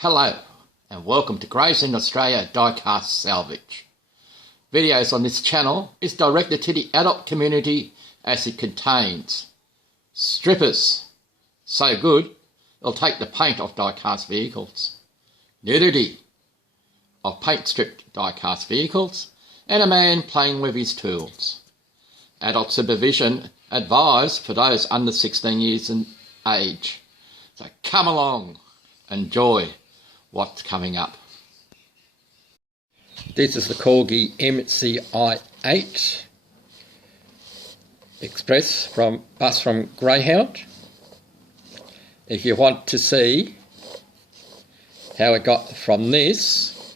Hello and welcome to Gravesend Australia Diecast Salvage. Videos on this channel is directed to the adult community as it contains strippers, so good it'll take the paint off diecast vehicles, nudity of paint stripped diecast vehicles, and a man playing with his tools. Adult supervision advised for those under 16 years in age. So come along, enjoy what's coming up. This is the Corgi MCI 8 Express bus from Greyhound. If you want to see how it got from this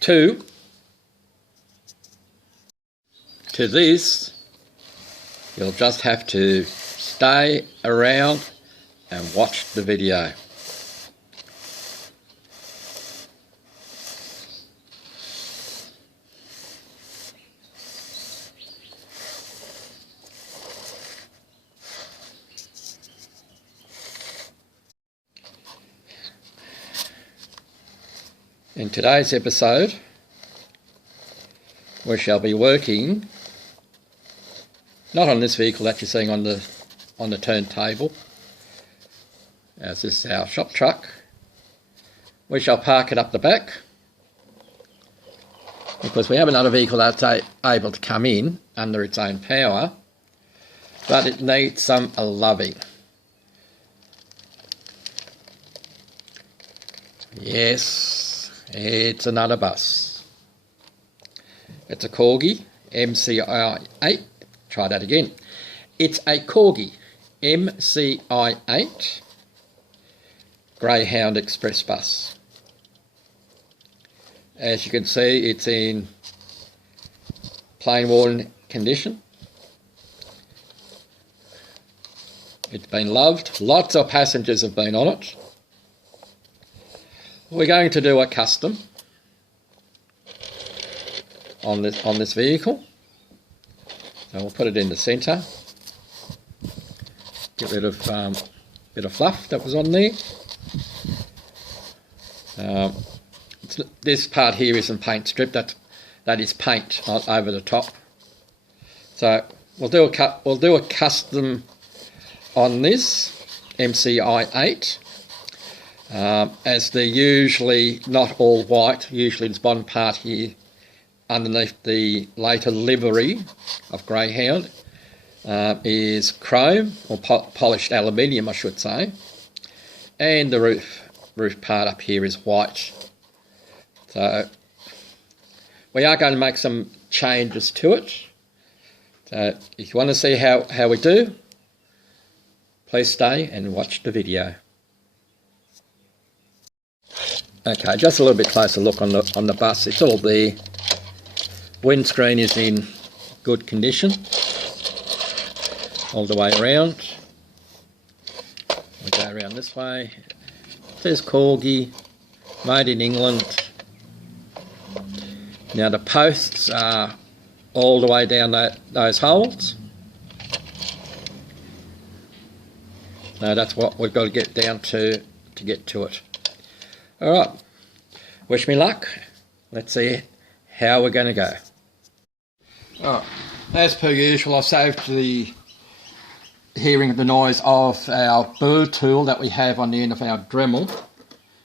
to this, you'll just have to stay around and watch the video. In today's episode, we shall be working not on this vehicle that you're seeing on the turntable, as this is our shop truck. We shall park it up the back because we have another vehicle that's able to come in under its own power, but it needs some loving. Yes, it's another bus. It's a Corgi MCI 8. Try that again. It's a Corgi MCI 8 Greyhound Express bus. As you can see, it's in plain worn condition. It's been loved. Lots of passengers have been on it. We're going to do a custom on this vehicle. So we'll put it in the centre. Get rid of a bit of fluff that was on there. This part here isn't paint stripped. That is paint over the top. So we'll do a custom on this MCI 8. As they're usually not all white. Usually this bottom part here underneath the later livery of Greyhound is chrome, or polished aluminium I should say, and the roof part up here is white. So we are going to make some changes to it. So if you want to see how we do, please stay and watch the video. Okay, just a little bit closer look on the bus. It's all there. Windscreen is in good condition all the way around. We go around this way. It says Corgi, made in England. Now the posts are all the way down those holes. So that's what we've got to get down to get to it. Alright, wish me luck. Let's see how we're going to go. Alright, as per usual, I saved the hearing the noise of our burr tool that we have on the end of our Dremel.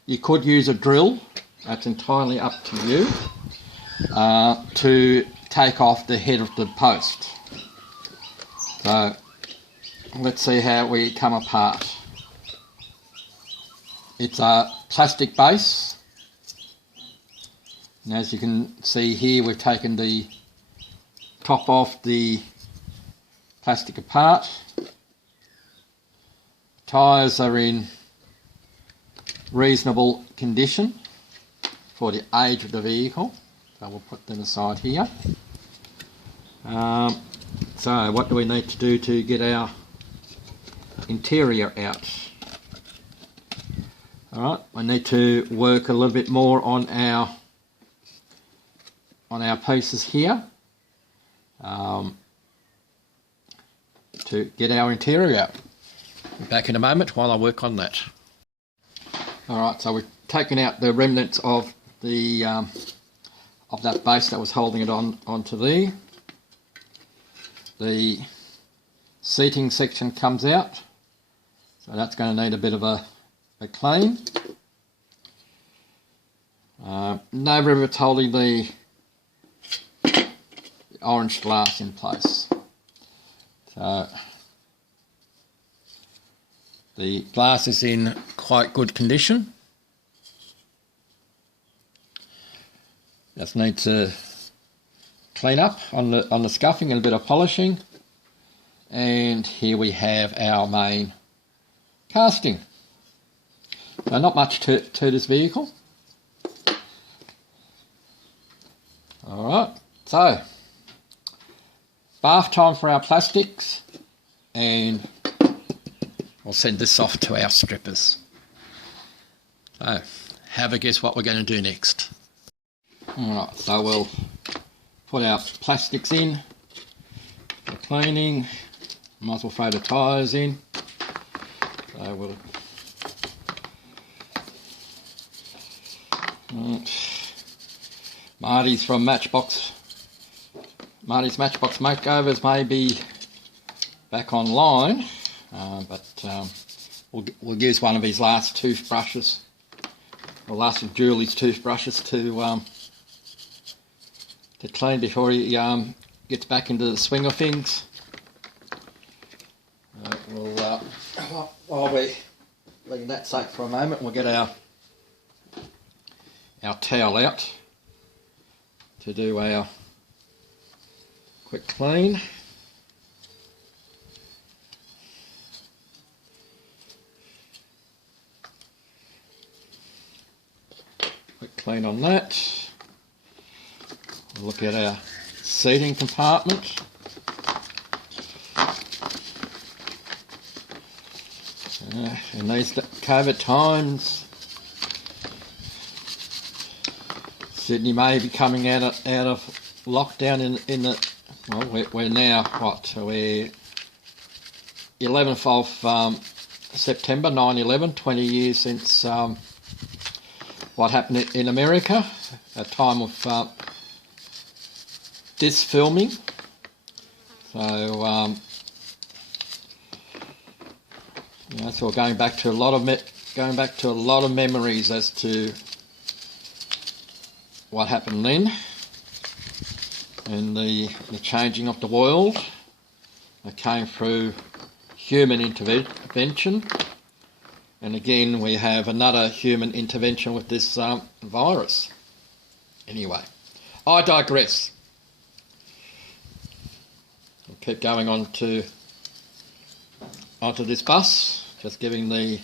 You could use a drill, that's entirely up to you, to take off the head of the post. So let's see how we come apart. It's a plastic base, and as you can see here, we've taken the top off the plastic apart. Tyres are in reasonable condition for the age of the vehicle, so we'll put them aside here. So what do we need to do to get our interior out? Alright, we need to work a little bit more on our pieces here. to get our interior out. Back in a moment while I work on that. Alright, so we've taken out the remnants of the of that base that was holding it onto there. The seating section comes out, so that's going to need a bit of a clean. No rivets holding the orange glass in place. So the glass is in quite good condition. Just need to clean up on the scuffing and a bit of polishing. And here we have our main casting. So not much to this vehicle. Alright, so bath time for our plastics, and we'll send this off to our strippers. So, have a guess what we're going to do next. Alright, so we'll put our plastics in for cleaning. Might as well throw the tyres in. So we'll Marty's from Matchbox. Marty's Matchbox Makeovers may be back online, but we'll use one of his last toothbrushes, or last of Julie's toothbrushes to clean before he gets back into the swing of things. We'll while we're letting that soak for a moment, we'll get our towel out to do our quick clean. Quick clean on that. We'll look at our seating compartment. In these COVID times, Sydney may be coming out of lockdown in the, well, we're now, what, we're 11th of September 9/11, 20 years since what happened in America, a time of this filming. So yeah, so we're going back to a lot of memories as to what happened then, and the changing of the world that came through human intervention. And again, we have another human intervention with this virus. Anyway, I digress. I'll keep going onto this bus, just giving the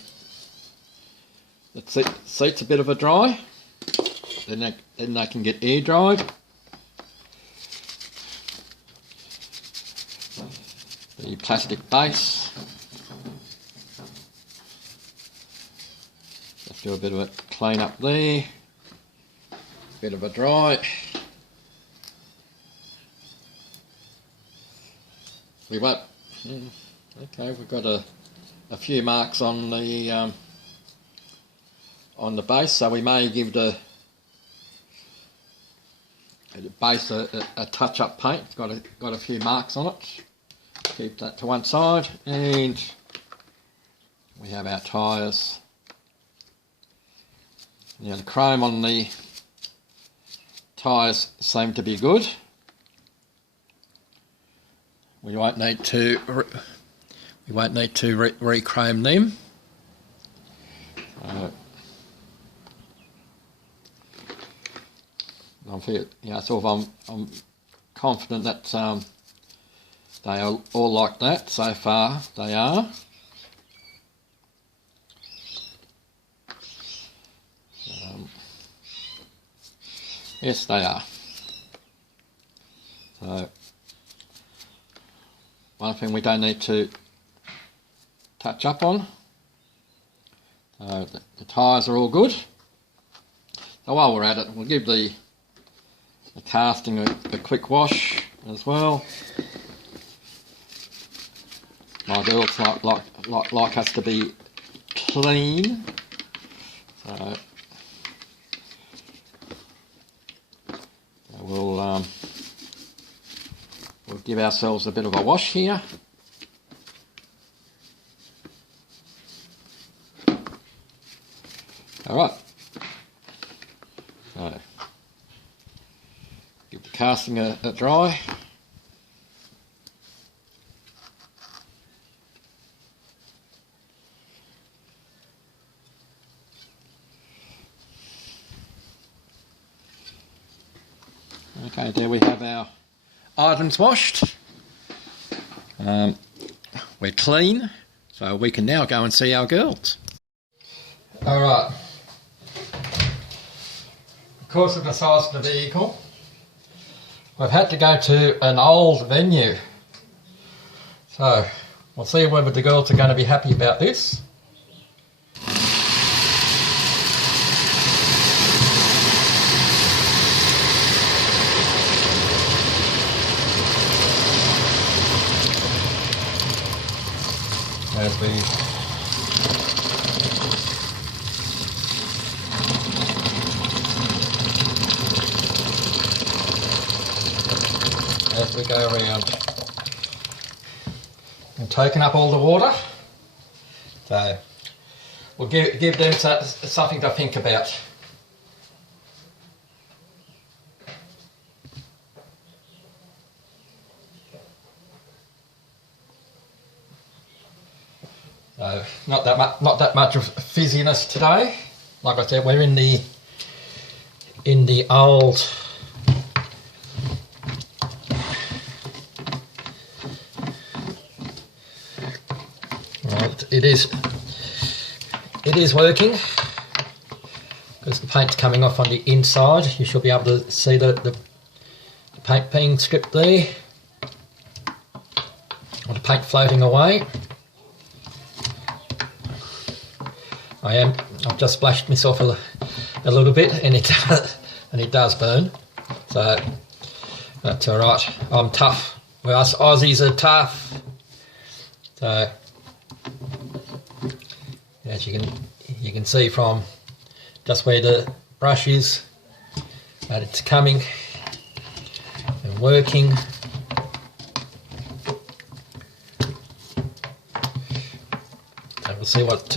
seats a bit of a dry. Then they can get air dried. The plastic base. Just do a bit of a clean up there. Bit of a dry. We won't. Okay, we've got a few marks on the base, so we may give the base a touch-up paint. It's got a few marks on it. Keep that to one side, and we have our tyres. Now the chrome on the tyres seem to be good. We won't need to re-chrome them. I'm confident that they are all like that. So far they are. Yes, they are. So one thing we don't need to touch up on. So the tyres are all good. So while we're at it, we'll give the casting a quick wash as well. My girls like us to be clean, so we'll give ourselves a bit of a wash here. All right. So give the casting a dry. Okay, there we have our items washed. We're clean, so we can now go and see our girls. Alright, because of the size of the vehicle, we've had to go to an old venue. So, we'll see whether the girls are going to be happy about this. As we go around and taking up all the water, so we'll give them something to think about. So not that much of fizziness today. Like I said, we're in the old It is working because the paint's coming off on the inside. You should be able to see the paint being stripped there, or the paint floating away. I've just splashed myself a little bit, and it does burn. So that's all right. I'm tough. Well, us Aussies are tough. So as you can see from just where the brush is, that it's coming and working. So we'll see what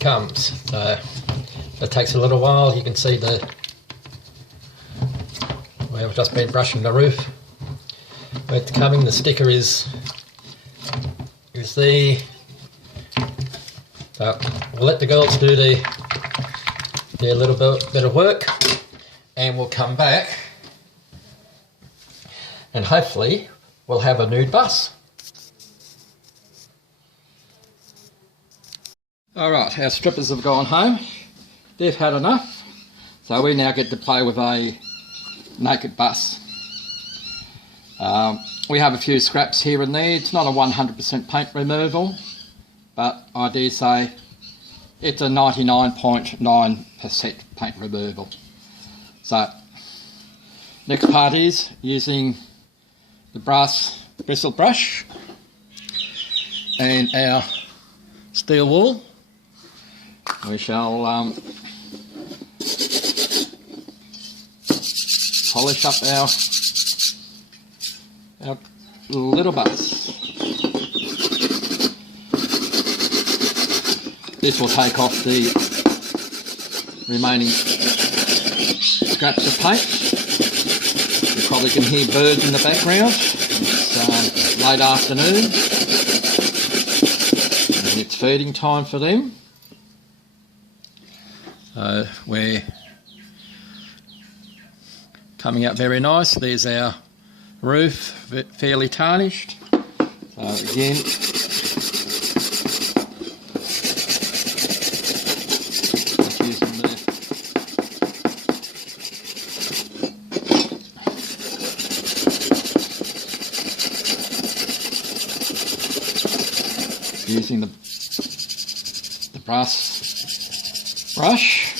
comes. So it takes a little while. You can see where we've just been brushing the roof. Where it's coming, the sticker is there. So we'll let the girls do their little bit of work, and we'll come back and hopefully we'll have a nude bus. Alright, our strippers have gone home. They've had enough, so we now get to play with a naked bus. We have a few scraps here and there. It's not a 100% paint removal, but I dare say it's a 99.9% paint removal. So next part is using the brass bristle brush and our steel wool. We shall polish up our little bus. This will take off the remaining scraps of paint. You probably can hear birds in the background. It's late afternoon and it's feeding time for them. So we're coming out very nice. There's our roof, fairly tarnished. So again, using the brass brush.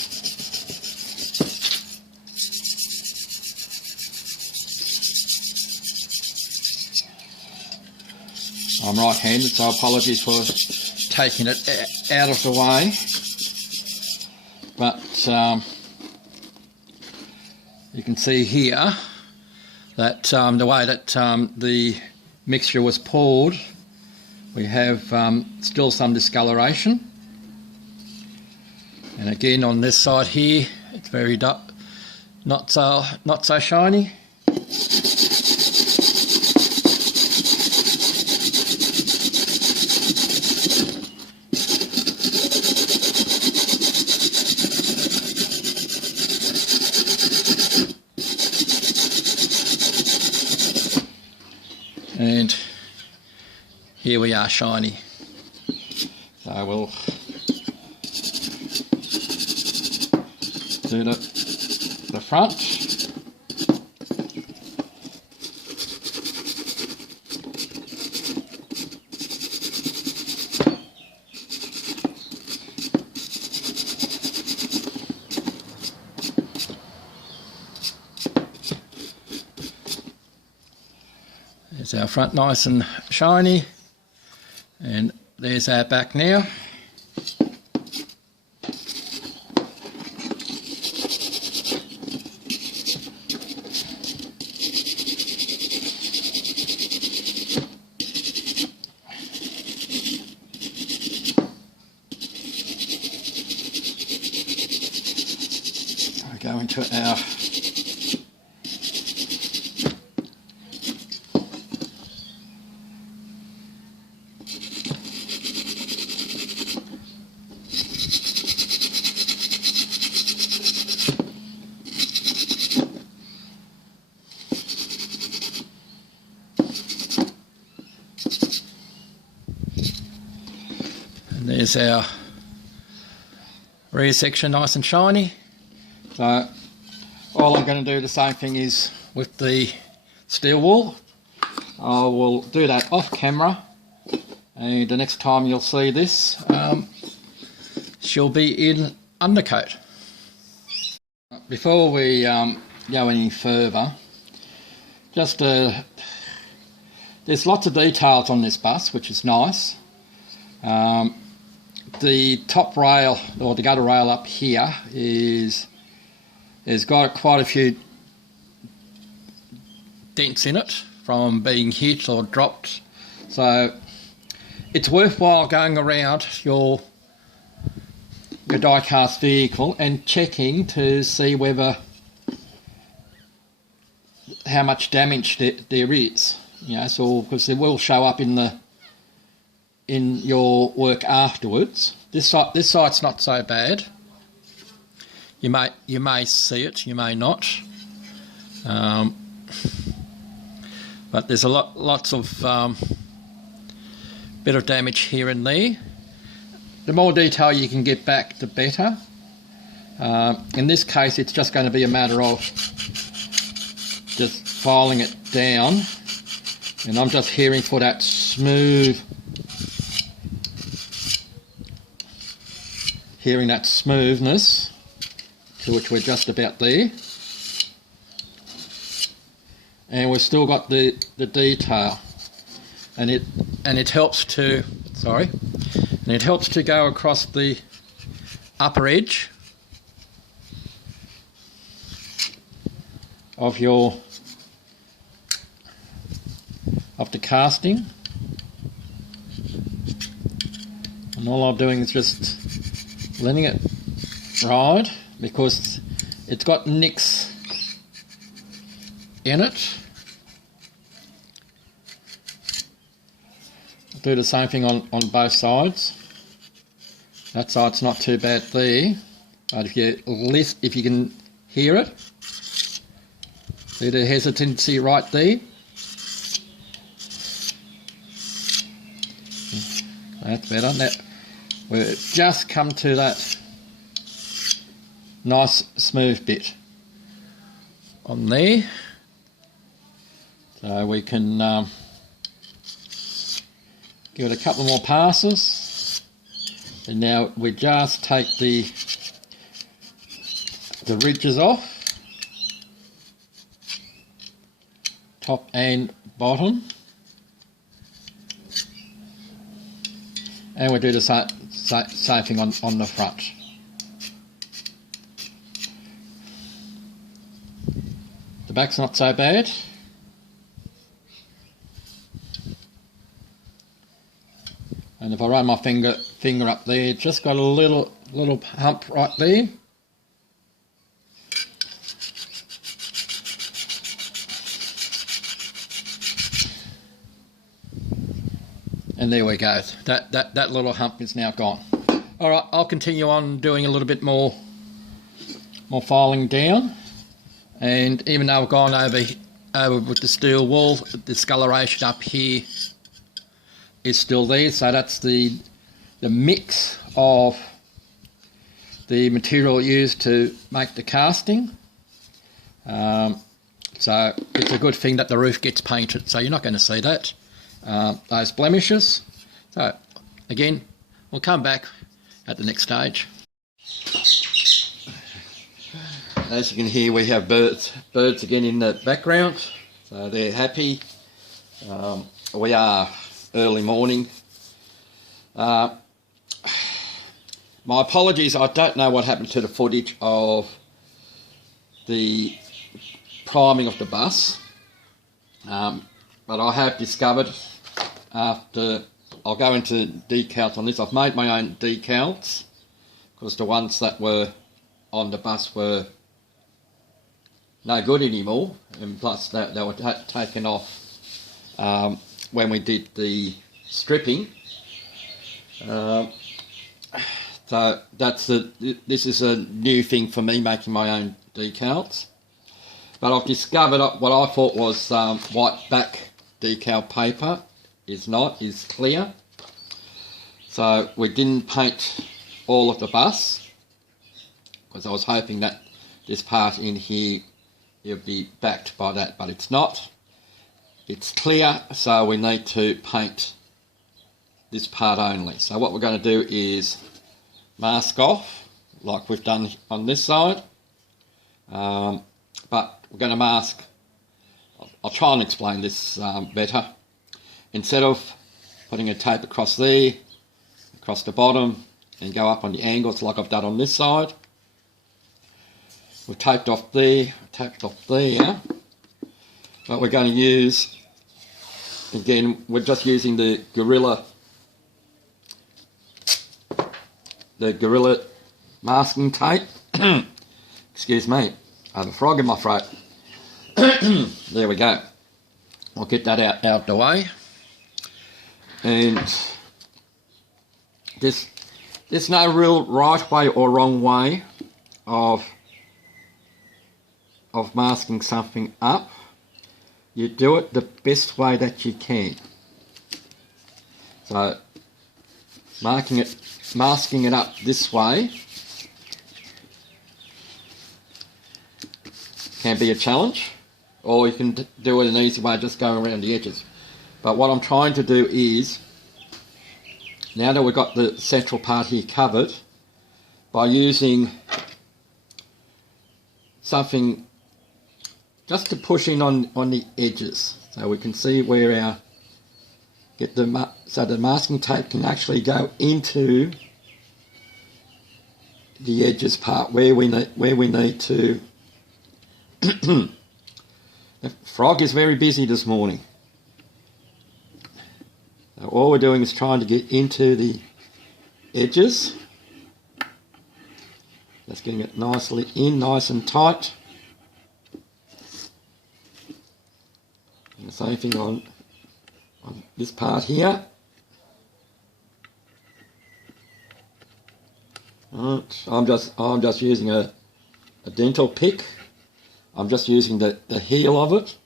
I'm right-handed, so apologies for taking it out of the way. But you can see here that the way that the mixture was poured, we have still some discoloration. And again on this side here, it's very not so shiny. And here we are shiny. So we'll do the front. There's our front nice and shiny, and there's our back now. We go into our there's our rear section nice and shiny. So all I'm going to do the same thing is with the steel wool. I will do that off camera, and the next time you'll see this, she'll be in undercoat. Before we go any further, just there's lots of details on this bus, which is nice. The top rail, or the gutter rail up here, has got quite a few dents in it from being hit or dropped, so it's worthwhile going around your die-cast vehicle and checking to see whether how much damage there is. You know, so because it will show up in your work afterwards. This site's not so bad. You may see it, you may not. But there's lots of bit of damage here and there. The more detail you can get back, the better. In this case, it's just going to be a matter of just filing it down, and I'm just hearing for that smooth, hearing that smoothness, to which we're just about there. And we've still got the detail, and it helps to go across the upper edge of the casting, and all I'm doing is just letting it ride, because it's got nicks in it. I'll do the same thing on both sides. That side's not too bad there, but if you can hear it, see the hesitancy right there. That's better. Now we've just come to that nice smooth bit on there, so we can give it a couple more passes, and now we just take the ridges off, top and bottom. And we'll do the same thing on the front. The back's not so bad. And if I run my finger up there, just got a little hump right there. And there we go. That little hump is now gone. All right, I'll continue on doing a little bit more filing down. And even though I've gone over with the steel wool, the discoloration up here is still there. So that's the mix of the material used to make the casting. So it's a good thing that the roof gets painted, so you're not going to see that. Those blemishes. So again, we'll come back at the next stage. As you can hear, we have birds again in the background, so they're happy. We are early morning. My apologies, I don't know what happened to the footage of the priming of the bus, but I have discovered, after I'll go into decals on this, I've made my own decals because the ones that were on the bus were no good anymore, and plus they were taken off when we did the stripping. So this is a new thing for me, making my own decals. But I've discovered what I thought was white back decal paper is clear. So we didn't paint all of the bus because I was hoping that this part in here it'll be backed by that, but it's not. It's clear, so we need to paint this part only. So what we're going to do is mask off, like we've done on this side, but we're going to mask. I'll try and explain this better. Instead of putting a tape across there, across the bottom, and go up on the angles like I've done on this side, we've taped off there, taped off there. But we're going to use, again, we're just using the Gorilla masking tape. Excuse me, I have a frog in my throat. There we go. I'll get that out the way. And there's no real right way or wrong way of masking something up. You do it the best way that you can. So masking it up this way can be a challenge, or you can do it an easy way, just go around the edges. But what I'm trying to do is, now that we've got the central part here covered, by using something just to push in on the edges, so we can see where so the masking tape can actually go into the edges part where we need to. The frog is very busy this morning. So all we're doing is trying to get into the edges. Just getting it nicely in, nice and tight. And the same thing on this part here. Right, I'm just using a dental pick. I'm just using the heel of it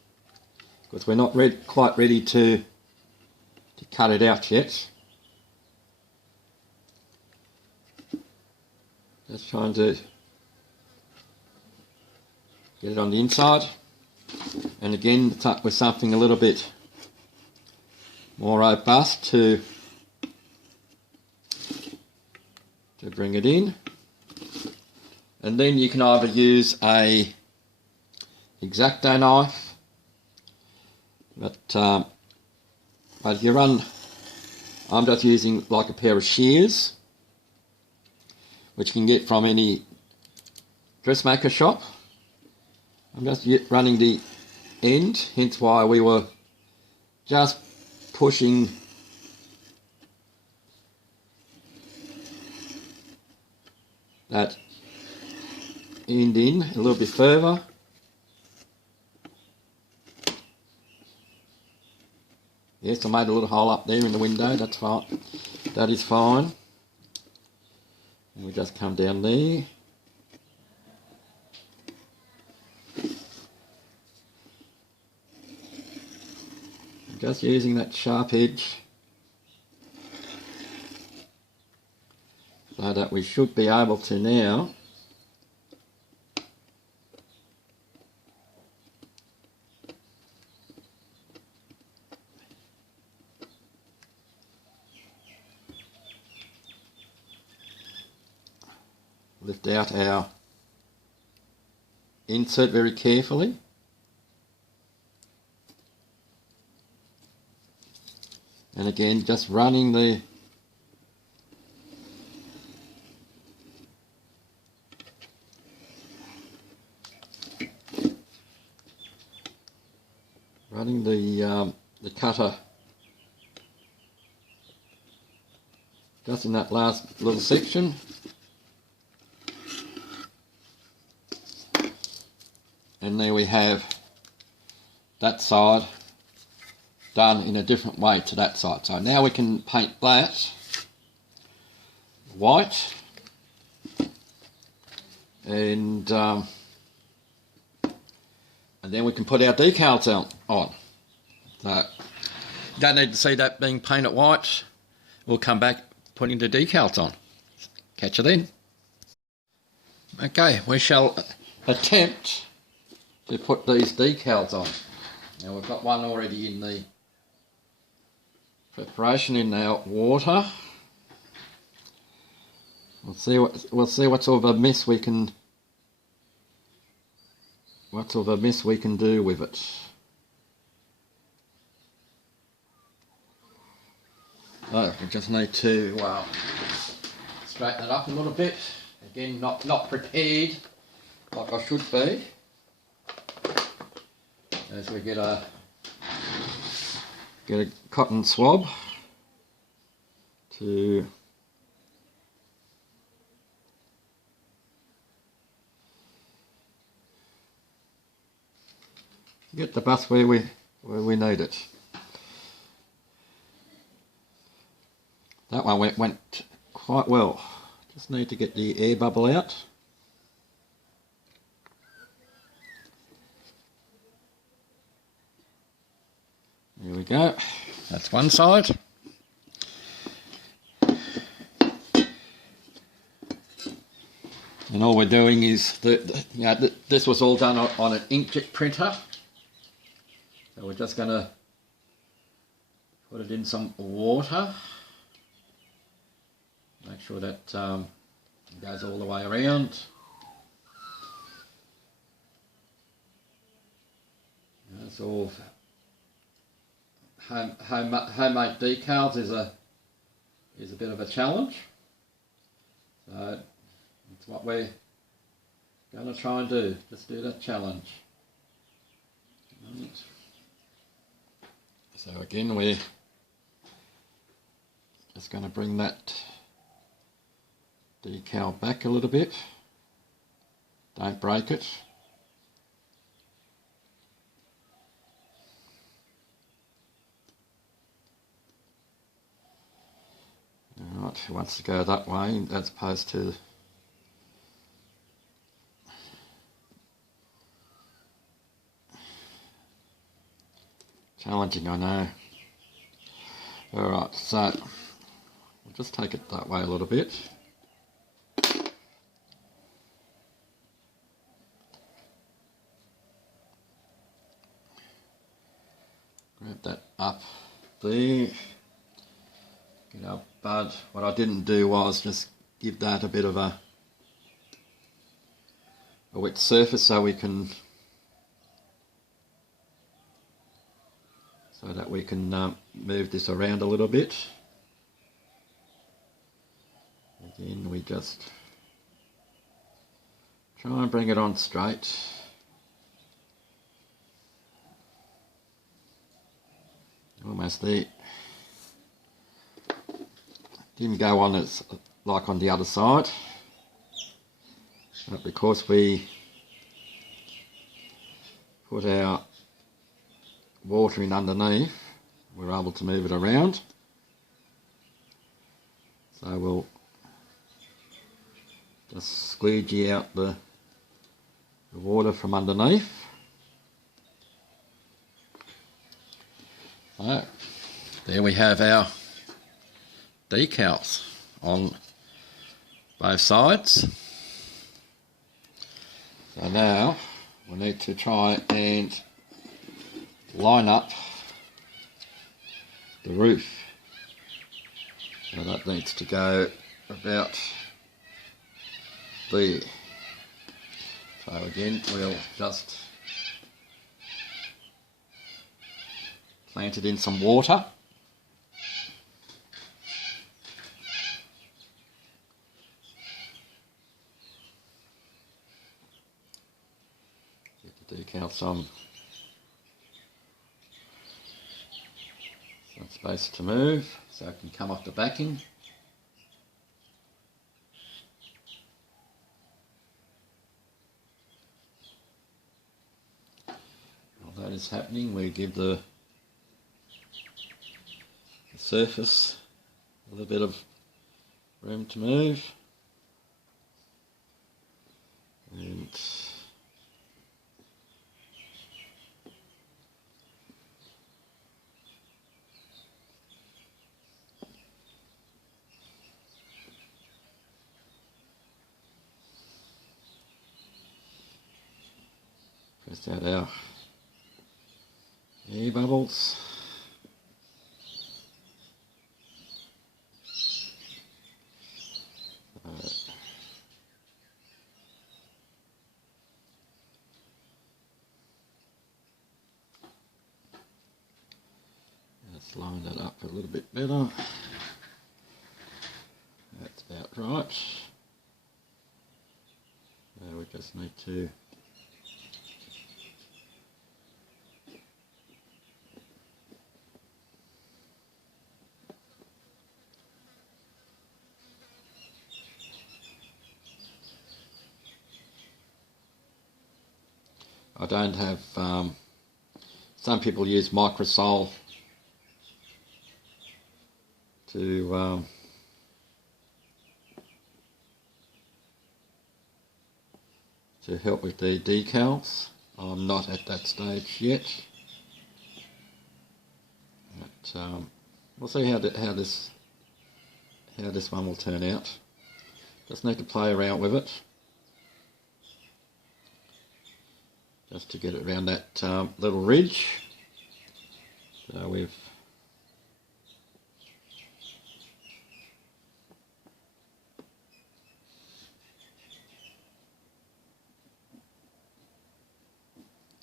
because we're not quite ready to cut it out yet. Just trying to get it on the inside, and again with something a little bit more robust to bring it in. And then you can either use a X-Acto knife, but if you run I'm just using like a pair of shears, which you can get from any dressmaker shop. I'm just running the end, hence why we were just pushing that end in a little bit further. Yes, I made a little hole up there in the window, that's fine. That is fine. And we just come down there. Just using that sharp edge so that we should be able to now lift out our insert very carefully. And again, just running the cutter just in that last little section. And there we have that side done in a different way to that side. So now we can paint that white, and then we can put our decals on. So you don't need to see that being painted white. We'll come back putting the decals on. Catch you then. Okay, we shall attempt to put these decals on. Now we've got one already in the preparation in our water. We'll see what sort of a mess we can do with it. So we just need to straighten it up a little bit. Again, not prepared like I should be. As we get a cotton swab to get the bus where we need it. That one went quite well. Just need to get the air bubble out. There we go. That's one side. And all we're doing is, this was all done on an inkjet printer. So we're just going to put it in some water. Make sure that it goes all the way around. That's all. Homemade decals is a bit of a challenge. So that's what we're going to try and do. Just do that challenge. Right. So again, we're just going to bring that decal back a little bit. Don't break it. Alright, he wants to go that way as opposed to challenging, I know. Alright, so we'll just take it that way a little bit. Grab that up there. Get our bud. What I didn't do was just give that a bit of a wet surface so that we can move this around a little bit. Again, we just try and bring it on straight. Almost there. Didn't go on as like on the other side, but because we put our water in underneath, we're able to move it around. So we'll just squeegee out the water from underneath. So there we have our decals on both sides. So now we need to try and line up the roof. So that needs to go about there. So again, we'll just plant it in some water. Get the decals on some space to move so it can come off the backing. While that is happening, we give the surface a little bit of room to move, and press out our air bubbles. Let's line that up a little bit better. That's about right. Now we just need to I don't have, some people use microsol to help with the decals. I'm not at that stage yet, but we'll see how this one will turn out. Just need to play around with it, just to get it around that little ridge. So we've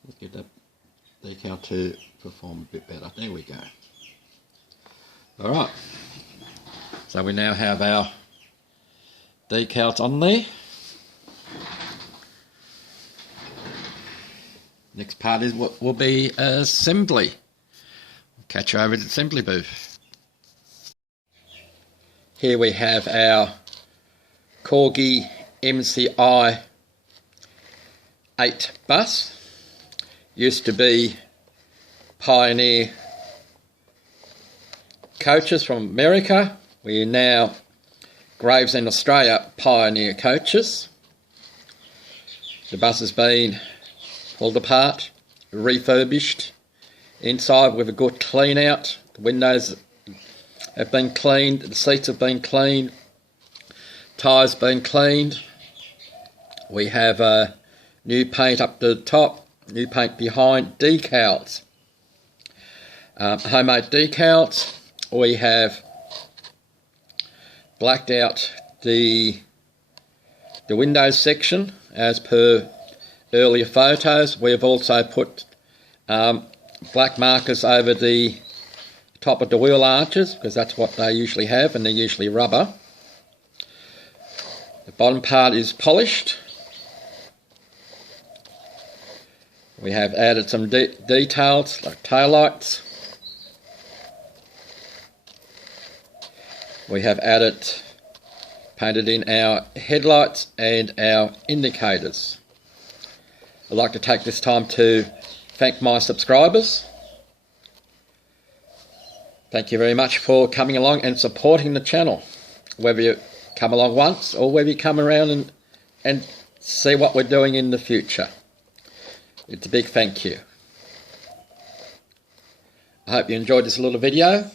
let's get that decal to perform a bit better. There we go. Alright, so we now have our decals on there. Next part is what will be assembly. Catch you over at the assembly booth. Here we have our Corgi MCI 8 bus. Used to be Pioneer coaches from America. We are now Gravesend Australia Pioneer coaches. The bus has been pulled apart, refurbished inside with a good clean out. The windows have been cleaned, the seats have been cleaned, tyres been cleaned. We have new paint up the top, new paint behind, decals, homemade decals. We have blacked out the windows section as per earlier photos. We have also put black markers over the top of the wheel arches, because that's what they usually have, and they're usually rubber. The bottom part is polished. We have added some details like taillights. We have painted in our headlights and our indicators. I'd like to take this time to thank my subscribers. Thank you very much for coming along and supporting the channel. Whether you come along once or whether you come around and see what we're doing in the future. It's a big thank you. I hope you enjoyed this little video.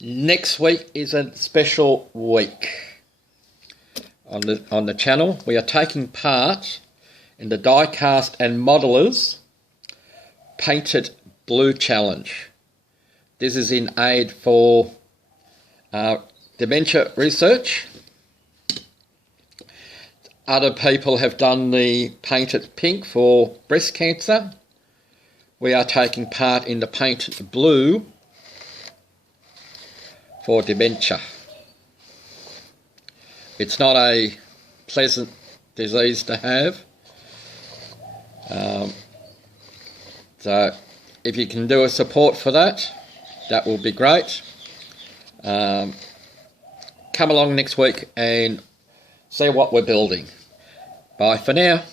Next week is a special week on the channel. We are taking part in the Diecast and Modelers Painted Blue Challenge. This is in aid for dementia research. Other people have done the painted pink for breast cancer. We are taking part in the painted blue for dementia. It's not a pleasant disease to have. So if you can do a support for that, that will be great. Come along next week and see what we're building. Bye for now.